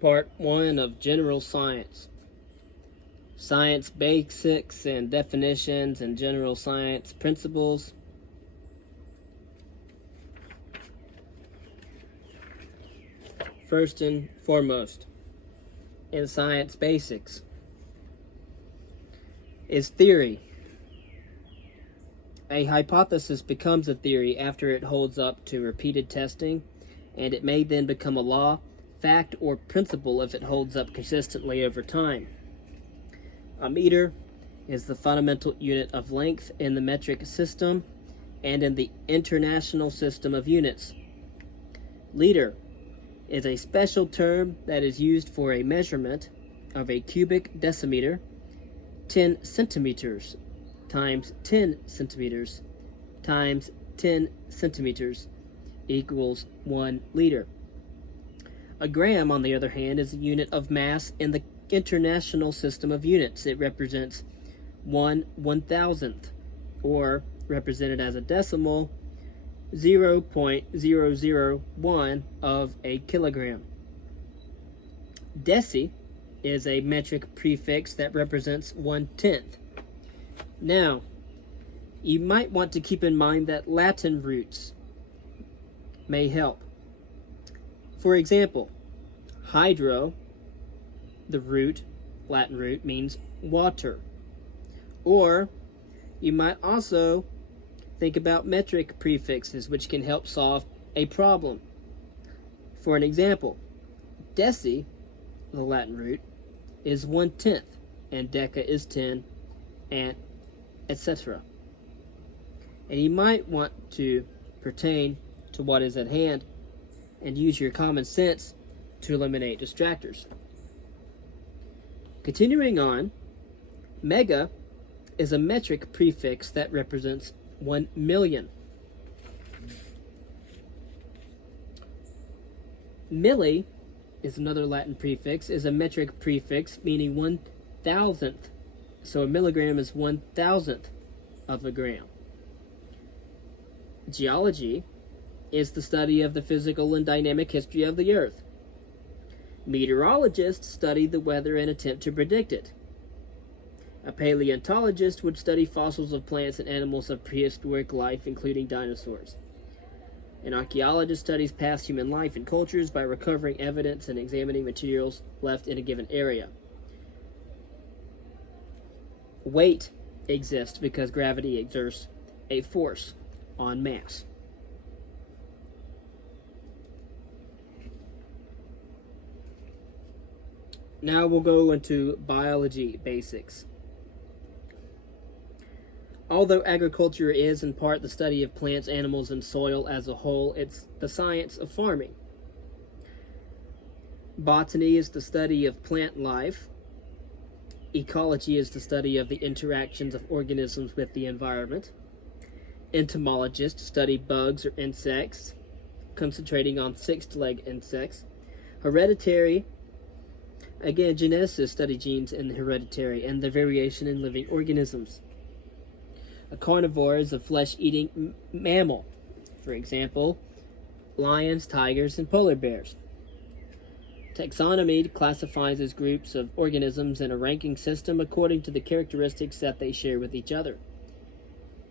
Part 1 of General Science. Science basics and definitions and general science principles. First and foremost, in science basics, is theory. A hypothesis becomes a theory after it holds up to repeated testing, and it may then become a law, fact, or principle if it holds up consistently over time. A meter is the fundamental unit of length in the metric system and in the international system of units. Liter is a special term that is used for a measurement of a cubic decimeter, 10 centimeters times 10 centimeters times 10 centimeters equals 1 liter. A gram, on the other hand, is a unit of mass in the international system of units. It represents 1/1000th, or represented as a decimal, 0.001 of a kilogram. Deci is a metric prefix that represents 1/10th. Now, you might want to keep in mind that Latin roots may help. For example, hydro, the root, Latin root, means water. Or you might also think about metric prefixes, which can help solve a problem. For an example, deci, the Latin root, is 1/10th, and deca is 10, and etc. And you might want to pertain to what is at hand and use your common sense to eliminate distractors. Continuing on, mega is a metric prefix that represents 1 million. Milli is another Latin prefix, is a metric prefix meaning 1,000th. So a milligram is 1,000th of a gram. Geology is the study of the physical and dynamic history of the earth. Meteorologists study the weather and attempt to predict it. A paleontologist would study fossils of plants and animals of prehistoric life, including dinosaurs. An archaeologist studies past human life and cultures by recovering evidence and examining materials left in a given area. Weight exists because gravity exerts a force on mass. Now we'll go into biology basics. Although agriculture is in part the study of plants, animals, and soil as a whole, it's the science of farming. Botany is the study of plant life. Ecology is the study of the interactions of organisms with the environment. Entomologists study bugs or insects, concentrating on six-legged insects. Hereditary, again, geneticists study genes in the hereditary and the variation in living organisms. A carnivore is a flesh-eating mammal, for example, lions, tigers, and polar bears. Taxonomy classifies as groups of organisms in a ranking system according to the characteristics that they share with each other.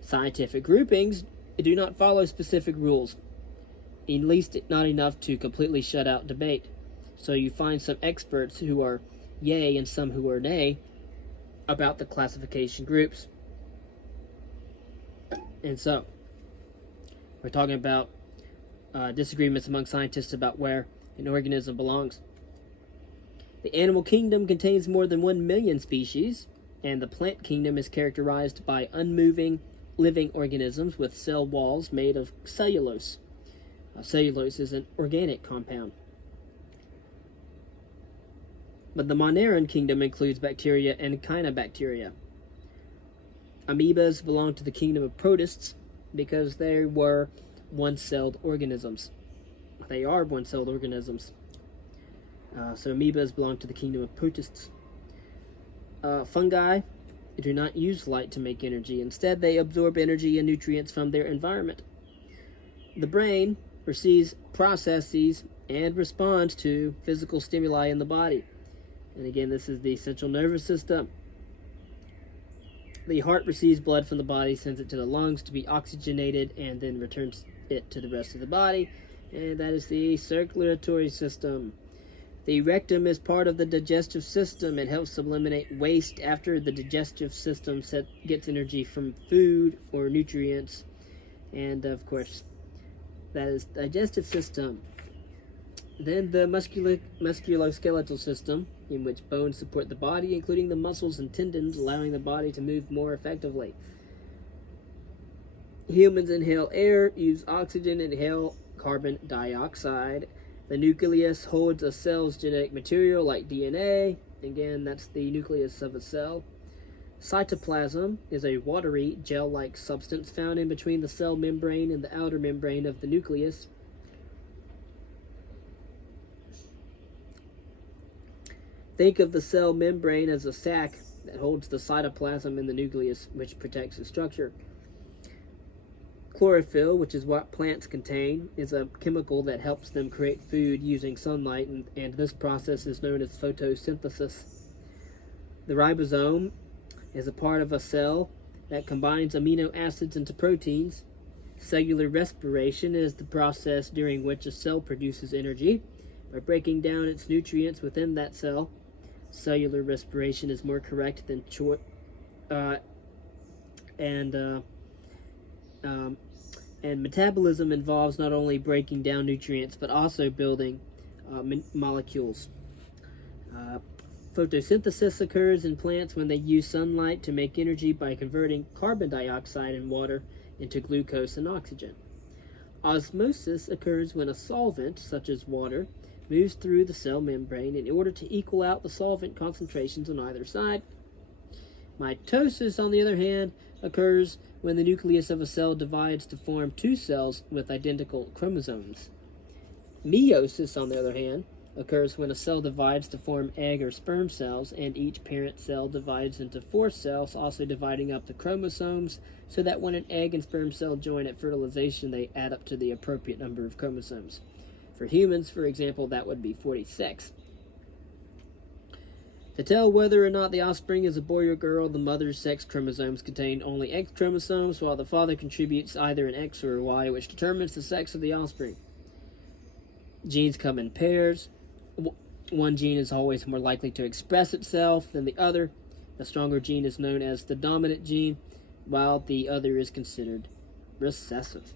Scientific groupings do not follow specific rules, at least not enough to completely shut out debate. So you find some experts who are yay and some who are nay about the classification groups. And so, we're talking about disagreements among scientists about where an organism belongs. The animal kingdom contains more than 1 million species, and the plant kingdom is characterized by unmoving, living organisms with cell walls made of cellulose. Cellulose is an organic compound. But the Monera kingdom includes bacteria and cyanobacteria. Amoebas belong to the kingdom of protists because they were one-celled organisms. They are one-celled organisms. So amoebas belong to the kingdom of protists. Fungi do not use light to make energy. Instead, they absorb energy and nutrients from their environment. The brain receives, processes, and responds to physical stimuli in the body. And again, this is the central nervous system. The heart receives blood from the body, sends it to the lungs to be oxygenated, and then returns it to the rest of the body. And that is the circulatory system. The rectum is part of the digestive system. It helps eliminate waste after the digestive system gets energy from food or nutrients. And of course, that is digestive system. Then the musculoskeletal system, in which bones support the body, including the muscles and tendons, allowing the body to move more effectively. Humans inhale air, use oxygen, inhale carbon dioxide. The nucleus holds a cell's genetic material like DNA. Again, that's the nucleus of a cell. Cytoplasm is a watery, gel-like substance found in between the cell membrane and the outer membrane of the nucleus. Think of the cell membrane as a sac that holds the cytoplasm in the nucleus, which protects the structure. Chlorophyll, which is what plants contain, is a chemical that helps them create food using sunlight, and this process is known as photosynthesis. The ribosome is a part of a cell that combines amino acids into proteins. Cellular respiration is the process during which a cell produces energy by breaking down its nutrients within that cell. Cellular respiration is more correct than and metabolism involves not only breaking down nutrients but also building molecules. Photosynthesis occurs in plants when they use sunlight to make energy by converting carbon dioxide and water into glucose and oxygen. Osmosis occurs when a solvent, such as water, moves through the cell membrane in order to equal out the solvent concentrations on either side. Mitosis, on the other hand, occurs when the nucleus of a cell divides to form two cells with identical chromosomes. Meiosis, on the other hand, occurs when a cell divides to form egg or sperm cells, and each parent cell divides into 4 cells, also dividing up the chromosomes, so that when an egg and sperm cell join at fertilization, they add up to the appropriate number of chromosomes. For humans, for example, that would be 46. To tell whether or not the offspring is a boy or girl, the mother's sex chromosomes contain only X chromosomes, while the father contributes either an X or a Y, which determines the sex of the offspring. Genes come in pairs. One gene is always more likely to express itself than the other. The stronger gene is known as the dominant gene, while the other is considered recessive.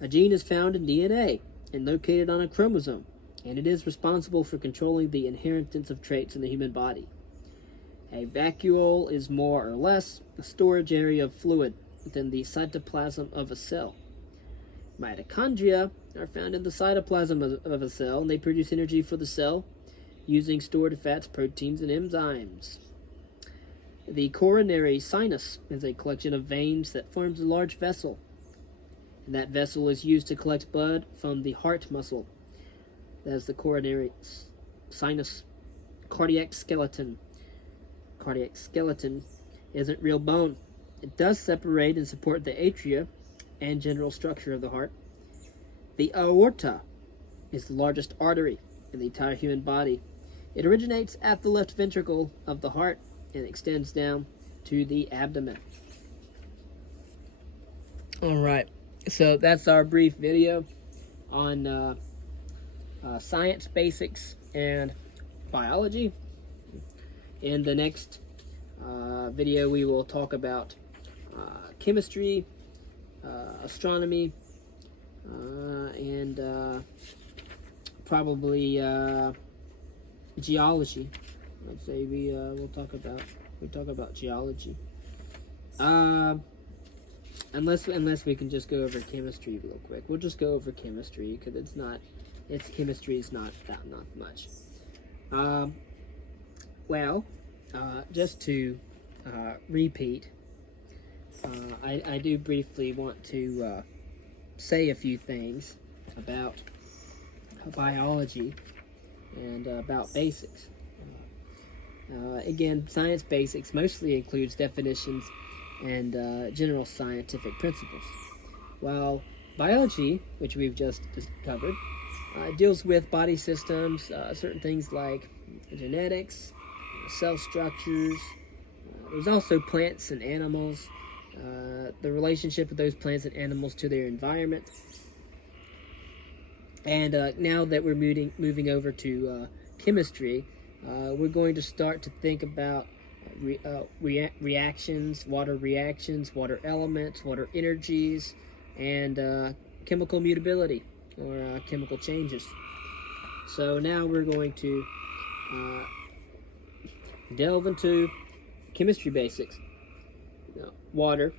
A gene is found in DNA and located on a chromosome, and it is responsible for controlling the inheritance of traits in the human body. A vacuole is more or less a storage area of fluid within the cytoplasm of a cell. Mitochondria are found in the cytoplasm of a cell, and they produce energy for the cell using stored fats, proteins, and enzymes. The coronary sinus is a collection of veins that forms a large vessel, and that vessel is used to collect blood from the heart muscle. That's the coronary sinus. Cardiac skeleton. Cardiac skeleton isn't real bone. It does separate and support the atria and general structure of the heart. The aorta is the largest artery in the entire human body. It originates at the left ventricle of the heart and extends down to the abdomen. All right, so that's our brief video on science basics and biology. In the next video, we will talk about chemistry, astronomy, and probably geology. I'd say we'll talk about geology. Unless we can just go over chemistry real quick. We'll just go over chemistry because chemistry is not that much. Just to repeat, I do briefly want to say a few things about biology and about basics. Again, science basics mostly includes definitions and general scientific principles, while biology, which we've just covered, It deals with body systems, certain things like genetics, cell structures. There's also plants and animals, the relationship of those plants and animals to their environment. And now that we're moving over to chemistry, we're going to start to think about reactions, water elements, water energies, and chemical mutability, or chemical changes. So now we're going to delve into chemistry basics. Water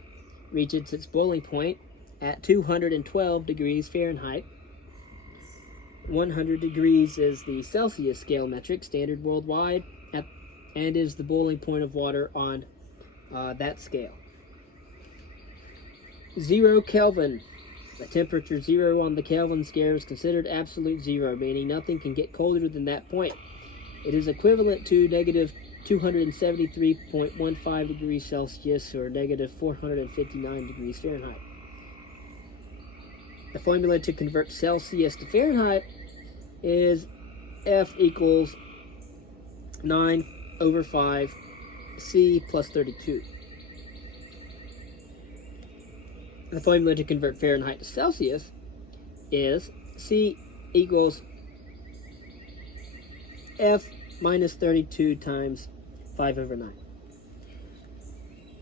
reaches its boiling point at 212 degrees Fahrenheit. 100 degrees is the Celsius scale metric, standard worldwide, and is the boiling point of water on that scale. 0 Kelvin. The temperature 0 on the Kelvin scale is considered absolute zero, meaning nothing can get colder than that point. It is equivalent to negative 273.15 degrees Celsius, or negative 459 degrees Fahrenheit. The formula to convert Celsius to Fahrenheit is F equals 9/5 C plus 32. The formula to convert Fahrenheit to Celsius is C equals F minus 32 times 5/9.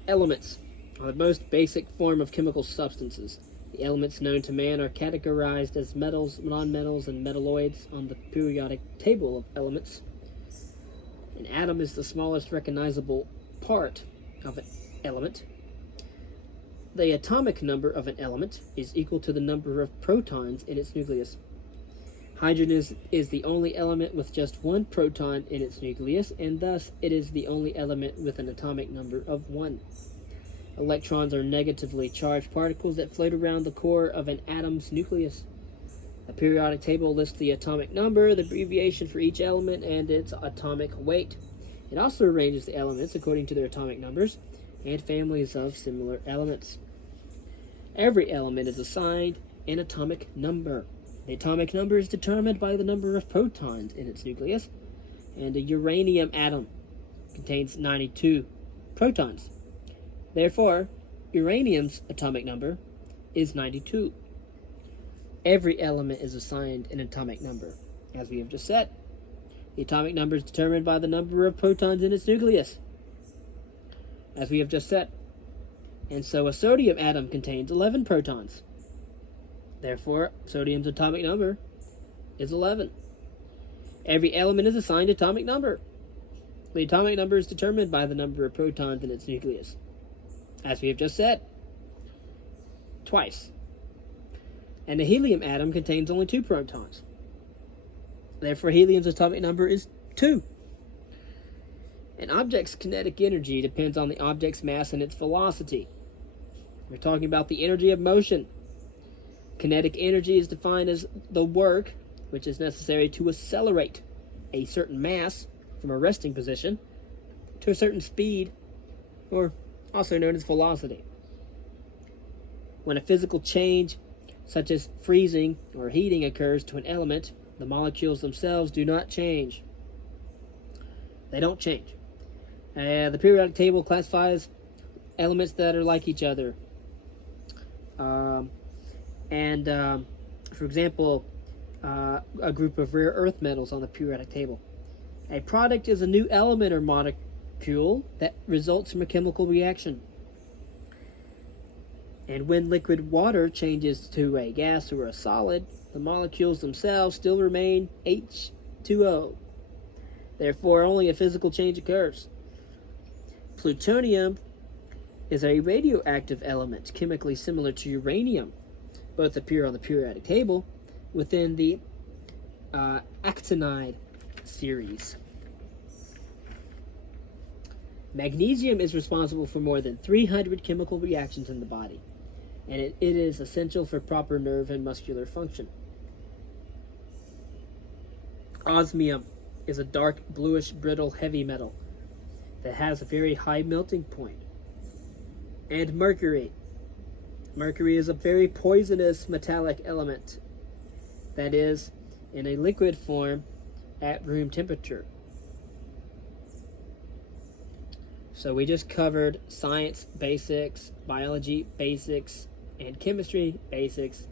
Elements are the most basic form of chemical substances. The elements known to man are categorized as metals, nonmetals, and metalloids on the periodic table of elements. An atom is the smallest recognizable part of an element. The atomic number of an element is equal to the number of protons in its nucleus. Hydrogen is the only element with just one proton in its nucleus, and thus it is the only element with an atomic number of 1. Electrons are negatively charged particles that float around the core of an atom's nucleus. The periodic table lists the atomic number, the abbreviation for each element, and its atomic weight. It also arranges the elements according to their atomic numbers and families of similar elements. Every element is assigned an atomic number. The atomic number is determined by the number of protons in its nucleus, and a uranium atom contains 92 protons. Therefore, uranium's atomic number is 92. Every element is assigned an atomic number, as we have just said. The atomic number is determined by the number of protons in its nucleus, as we have just said. And so a sodium atom contains 11 protons. Therefore, sodium's atomic number is 11. Every element is assigned an atomic number. The atomic number is determined by the number of protons in its nucleus, as we have just said twice. And the helium atom contains only 2 protons. Therefore, helium's atomic number is 2. An object's kinetic energy depends on the object's mass and its velocity. We're talking about the energy of motion. Kinetic energy is defined as the work which is necessary to accelerate a certain mass from a resting position to a certain speed, or also known as velocity. When a physical change, such as freezing or heating, occurs to an element, the molecules themselves do not change. They don't change. The periodic table classifies elements that are like each other. For example, a group of rare earth metals on the periodic table. A product is a new element or molecule that results from a chemical reaction. And when liquid water changes to a gas or a solid, the molecules themselves still remain H2O. Therefore, only a physical change occurs. Plutonium is a radioactive element, chemically similar to uranium. Both appear on the periodic table within the actinide series. Magnesium is responsible for more than 300 chemical reactions in the body, and it is essential for proper nerve and muscular function. Osmium is a dark bluish brittle heavy metal that has a very high melting point. And mercury. Mercury is a very poisonous metallic element that is in a liquid form at room temperature. So we just covered science basics, biology basics, and chemistry basics.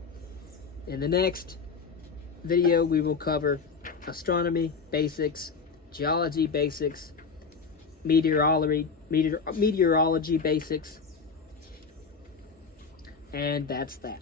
In the next video, we will cover astronomy basics, geology basics, meteorology basics, and that's that.